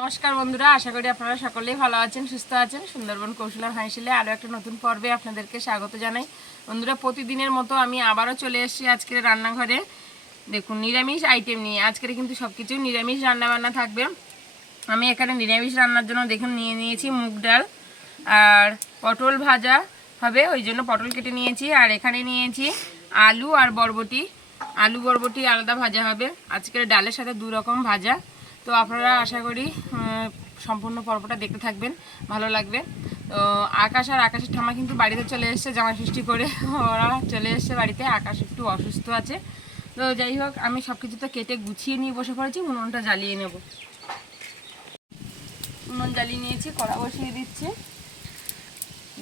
নমস্কার বন্ধুরা, আশা করি আপনারা সকলেই ভালো আছেন, সুস্থ আছেন। সুন্দরবন কৌশলার হাঁসিলে আরও একটা নতুন পর্বে আপনাদেরকে স্বাগত জানাই। বন্ধুরা, প্রতিদিনের মতো আমি আবারও চলে এসেছি আজকের রান্নাঘরে। দেখুন, নিরামিষ আইটেম নিয়ে আজকের কিন্তু সব কিছু নিরামিষ রান্নাবান্না থাকবে। আমি এখানে নিরামিষ রান্নার জন্য দেখুন নিয়ে নিয়েছি মুগ ডাল আর পটল ভাজা হবে, ওই জন্য পটল কেটে নিয়েছি। আর এখানে নিয়েছি আলু আর বরবটি। আলু বরবটি আলাদা ভাজা হবে, আজকের ডালের সাথে দু রকম ভাজা। তো আপনারা আশা করি সম্পূর্ণ পর্বটা দেখতে থাকবেন, ভালো লাগবে। তো আকাশের ঠাম্মা কিন্তু বাড়িতে চলে এসছে, জামা ষষ্ঠী করে ওরা চলে এসছে বাড়িতে। আকাশ একটু অসুস্থ আছে। তো যাই হোক, আমি সব কিছু তো কেটে গুছিয়ে নিয়ে বসে পড়েছি, উনুনটা জ্বালিয়ে নেব। উনুন জ্বালিয়ে নিয়েছি, কড়া বসিয়ে দিচ্ছি।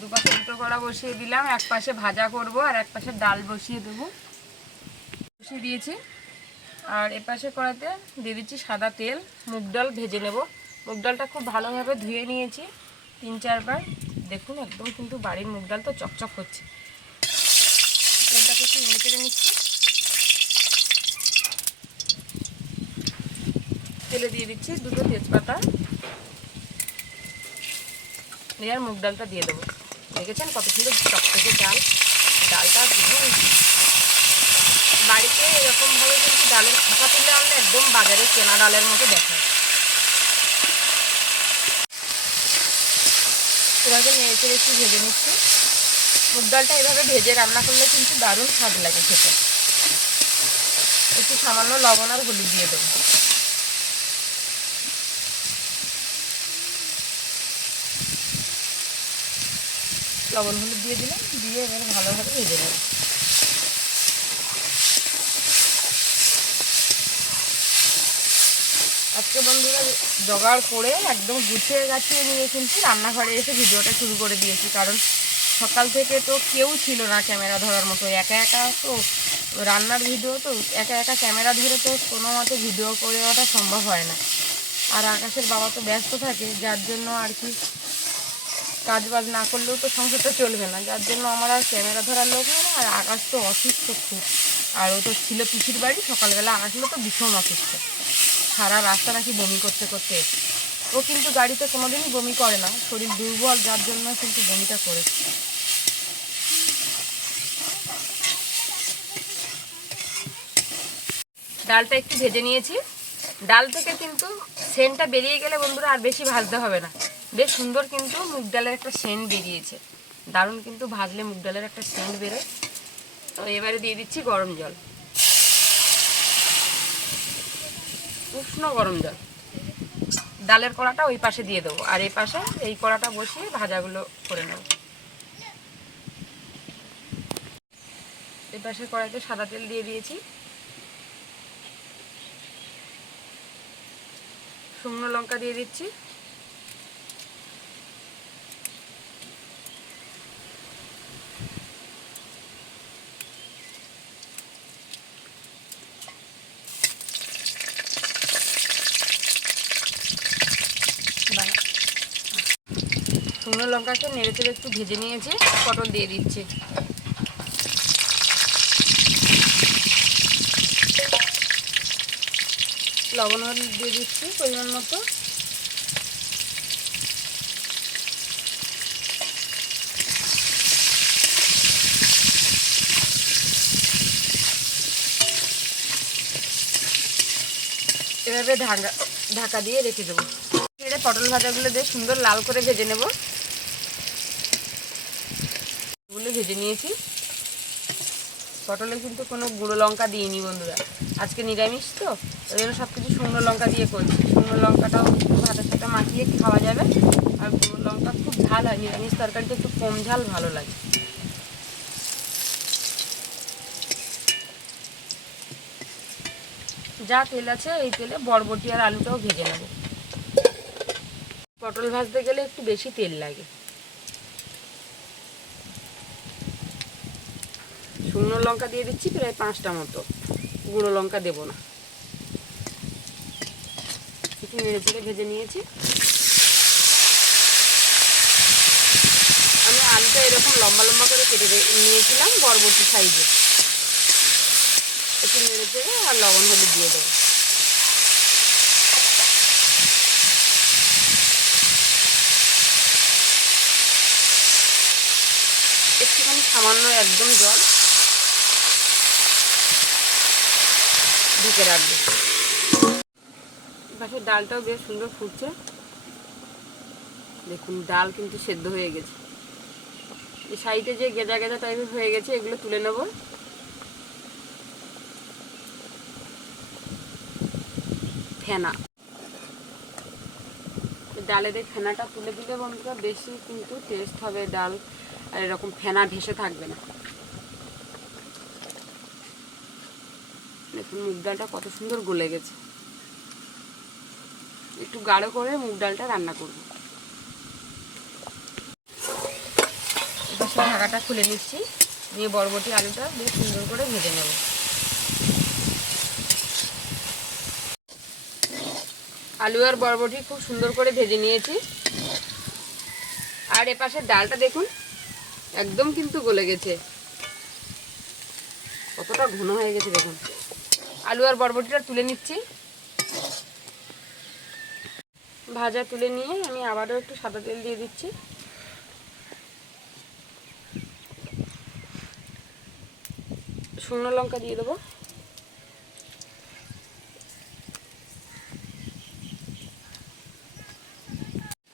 দুপাশে দুটো কড়া বসিয়ে দিলাম, এক পাশে ভাজা করব আর এক পাশে ডাল বসিয়ে দেবো। বসিয়ে দিয়েছি। আর এপাশে কড়াতে দিয়ে দিচ্ছি সাদা তেল। মুগ ডাল ভেজে নেব। মুগ ডালটা খুব ভালোভাবে ধুয়ে নিয়েছি 3-4 বার। দেখুন, একদম কিন্তু বাড়ির মুগ ডাল তো চকচক হচ্ছে। তেলটাকে একটু নেড়ে চেড়ে নিচ্ছি। তেলে দিয়ে দিচ্ছি দুটো তেজপাতা, দিয়ে আর মুগ ডালটা দিয়ে দেবো। দেখেছেন কত সুন্দর চকচকে ডালটা দেখুন। বাড়িতে এরকমভাবে কিন্তু ডালের খাঁচা তুলে আনলে একদম বাজারে কেনা ডালের মতো দেখায়। এভাবে নেড়ে চেড়ে একটু ভেজে নিচ্ছি। মুগ ডালটা এভাবে ভেজে রান্না করলে কিন্তু দারুণ স্বাদ লাগে খেতে। একটু সামান্য লবণ আর হলুদ দিয়ে দেবো। লবণ হলুদ দিয়ে দিলাম, দিয়ে এবার ভালোভাবে ভেজে নেব। আজকে বন্ধুরা জোগাড় করে একদম গুছিয়ে গাছিয়ে নিয়ে কিন্তু রান্নাঘরে এসে ভিডিওটা শুরু করে দিয়েছি, কারণ সকাল থেকে তো কেউ ছিল না ক্যামেরা ধরার মতো। একা একা তো রান্নার ভিডিও, তো একা একা ক্যামেরা ধরে তো কোনো মতে ভিডিও করে ওঠা সম্ভব হয় না। আর আকাশের বাবা তো ব্যস্ত থাকে, যার জন্য আর কি কাজ বাজ না করলেও তো সংসারটা চলবে না, যার জন্য আমার আর ক্যামেরা ধরার লোক হয় না। আর আকাশ তো অসুস্থ খুব, আর ও তো ছিল পিসির বাড়ি, সকালবেলা আসলো তো ভীষণ অসুস্থ। সারা রাস্তা নাকি বমি করতে করতে। ও কিন্তু গাড়িতে কোনোদিনই বমি করে না, শরীর দুর্বল, যার জন্য কিন্তু বমিটা করেছে। ডালটা একটু ভেজে নিয়েছি। ডাল থেকে কিন্তু সেন্টটা বেরিয়ে গেলে বন্ধুরা আর বেশি ভাজতে হবে না। বেশ সুন্দর কিন্তু মুগ ডালের একটা সেন্ট বেরিয়েছে, দারুণ কিন্তু ভাজলে মুগ ডালের একটা সেন্ট বেরোয়। তো এবারে দিয়ে দিচ্ছি গরম জল, উষ্ণ গরম জল। ডালের কড়াটা ওই পাশে দিয়ে দেবো, আর এই পাশে এই কড়াটা বসিয়ে ভাজাগুলো করে নেব। এই পাশে কড়াইতে সাদা তেল দিয়ে দিয়েছি। শুকনো লঙ্কা দিয়ে দিচ্ছি। শুকনো লঙ্কাকে নেড়ে চেড়ে একটু ভেজে নিয়েছি। পটল দিয়ে দিচ্ছি। লবণ হলুদ দিয়ে দিচ্ছি পরিমাণ মতো। এভাবে ঢাকা দিয়ে রেখে দেবো। এবারে পটল ভাজাগুলো দিয়ে সুন্দর লাল করে ভেজে নেব। এগুলো ভেজে নিয়েছি। পটলে কিন্তু কোনো গুঁড়ো লঙ্কা দিইনি বন্ধুরা, আজকে নিরামিষ তো, ওই জন্য সব কিছু শুকনো লঙ্কা দিয়ে করছি। শুকনো লঙ্কাটাও ভাতের সাথে মাখিয়ে খাওয়া যাবে। আর গুঁড়ো লঙ্কা খুব ঝাল হয়, নিরামিষ তরকারিতে একটু কম ঝাল ভালো লাগে। যা তেল আছে এই তেলে বরবটি আর আলুটাও ভেজে নেব। পটল ভাজতে গেলে একটু বেশি তেল লাগে। শুকনো লঙ্কা দিয়ে দিচ্ছি প্রায় 5টা মতো, গুঁড়ো লঙ্কা দেবো না। একটু নেড়ে চেড়ে ভেজে নিয়েছি। আমি আলুটা এরকম লম্বা লম্বা করে কেটে নিয়েছিলাম বরবটি সাইজে। একটু নেড়ে চেড়ে আর লবণ হলুদ দিয়ে দেবো। একটুখানি সামান্য একদম জল ঢেকে রাখবো। পাশে ডালটাও বেশ সুন্দর ফুটছে, দেখুন ডাল কিন্তু সেদ্ধ হয়ে গেছে। এই সাইডে যে গেজা গেজা টাইপের হয়ে গেছে এগুলো তুলে নেব। ফেনা, ডালের এই ফেনাটা তুলে দিলে বন্ধুরা বেশি কিন্তু টেস্ট হবে ডাল, আর এরকম ফেনা ভেসে থাকবে না। দেখুন মুগ ডালটা কত সুন্দর গলে গেছে। একটু গাঢ় করে মুগ ডালটা রান্না করব। ঢাকাটা খুলে নিচ্ছি, নিয়ে বরবটি আলুটা বেশ সুন্দর করে ভেজে নেব। আলু আর বরবটি খুব সুন্দর করে ভেজে নিয়েছি। আর এপাশে ডালটা দেখুন একদম কিন্তু গলে গেছে, কতটা ঘন হয়ে গেছে দেখুন। আলু আর বরবটিটা তুলে নিচ্ছি। ভাজা তুলে নিয়ে আমি আবারও একটু সাদা তেল দিয়ে দিচ্ছি। শুকনো লঙ্কা দিয়ে দেবো।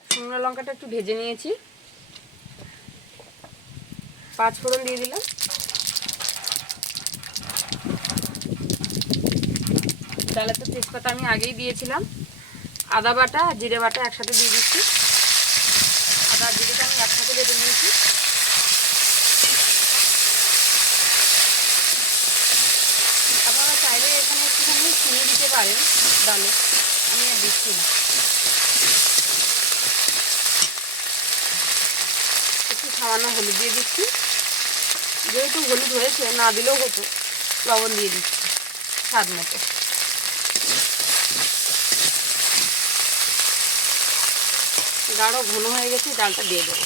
শুকনো লঙ্কাটা একটু ভেজে নিয়েছি, পাঁচ ফোড়ন দিয়ে দিলাম। ডালে তো তেজপাতা আমি আগেই দিয়েছিলাম। আদা বাটা আর জিরে বাটা একসাথে দিয়ে দিচ্ছি। আদা আর জিরেটা আমি একসাথে বেটে নিয়েছি। আপনারা চাইলে এখানে একটুখানি চিনি দিতে পারেন ডালে, আমি আর দিচ্ছি না। একটু সামান্য হলুদ দিয়ে দিচ্ছি, যেহেতু হলুদ হয়েছে না দিলেও হতো। লবণ দিয়ে দিচ্ছি স্বাদ মতো। গাঢ় ঘন হয়ে গেছে, ডালটা দিয়ে দেবো।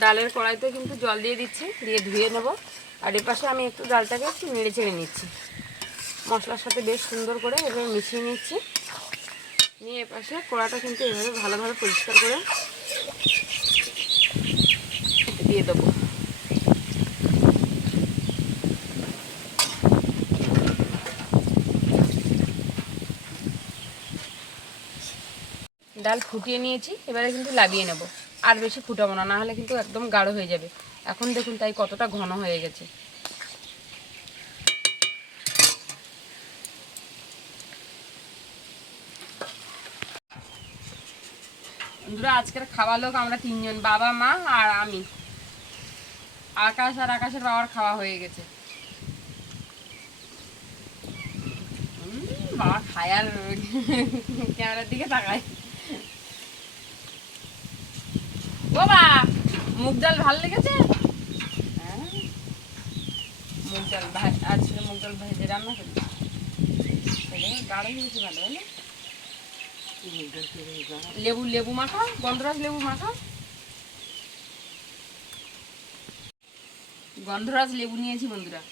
ডালের কড়াইতে কিন্তু জল দিয়ে দিচ্ছি, দিয়ে ধুয়ে নেব। আর এর পাশে আমি একটু ডালটাকে একটু নেড়ে চেড়ে নিচ্ছি, মশলার সাথে বেশ সুন্দর করে এভাবে মিশিয়ে নিচ্ছি। নিয়ে এ পাশে কড়াটা কিন্তু এভাবে ভালোভাবে পরিষ্কার করে দিয়ে দেবো। ডাল ফুটিয়ে নিয়েছি, এবারে কিন্তু লাবিয়ে নেব। আর বেশি ফুটাবো না, নাহলে কিন্তু একদম গাঢ় হয়ে যাবে। এখন দেখুন তাই কতটা ঘন হয়ে গেছে। বন্ধুরা আজকের খাওয়া লোক আমরা তিনজন, বাবা মা আর আমি। আকাশ আর আকাশের বাবার খাওয়া হয়ে গেছে। বাবা খায় আর ক্যামেরার দিকে তাকায়। বাবা মুগ ডাল ভাল লেগেছে? মুগ ডাল আজকে মুগ ডাল ভেজে রান্না করি, গাঢ় হয়েছে ভালো। হলে লেবু লেবু মাখাও, গন্ধরাজ লেবু মাখাও। গন্ধরাজ লেবু নিয়েছি বন্ধুরা,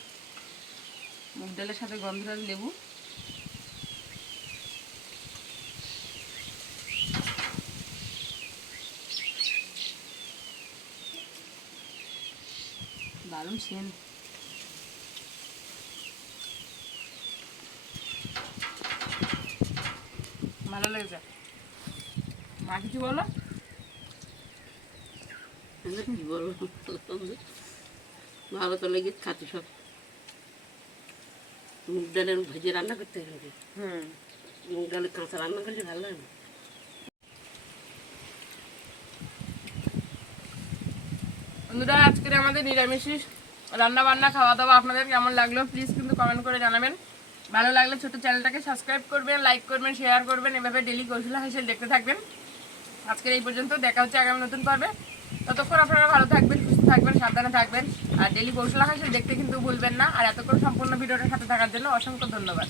মুগ ডালের সাথে গন্ধরাজ লেবু। দারুণ সেন। ভালো লেগেছে। মা কিছু বলো? কি বলবো, ভালো তো লেগে খাচ্ছি সব। মুগ ডালের ভেজে রান্না করতে হবে। মুগ ডালের কাঁচা রান্না করলে ভালো লাগে না। বন্ধুরা আজকের আমাদের নিরামিষই রান্না বান্না খাওয়া দাওয়া আপনাদের কেমন লাগলো প্লিজ কিন্তু কমেন্ট করে জানাবেন। ভালো লাগলে ছোট চ্যানেলটাকে সাবস্ক্রাইব করবেন, লাইক করবেন, শেয়ার করবেন। এভাবে ডেলি কৌশলা হাসিল দেখতে থাকবেন। আজকের এই পর্যন্ত, দেখা হচ্ছে আগামী নতুন পর্বে। ততক্ষণ আপনারা ভালো থাকবেন, সুস্থ থাকবেন, সাবধানে থাকবেন। আর ডেলি কৌশলা হাসিল দেখতে কিন্তু ভুলবেন না। আর এতক্ষণ সম্পূর্ণ ভিডিওটার সাথে থাকার জন্য অসংখ্য ধন্যবাদ।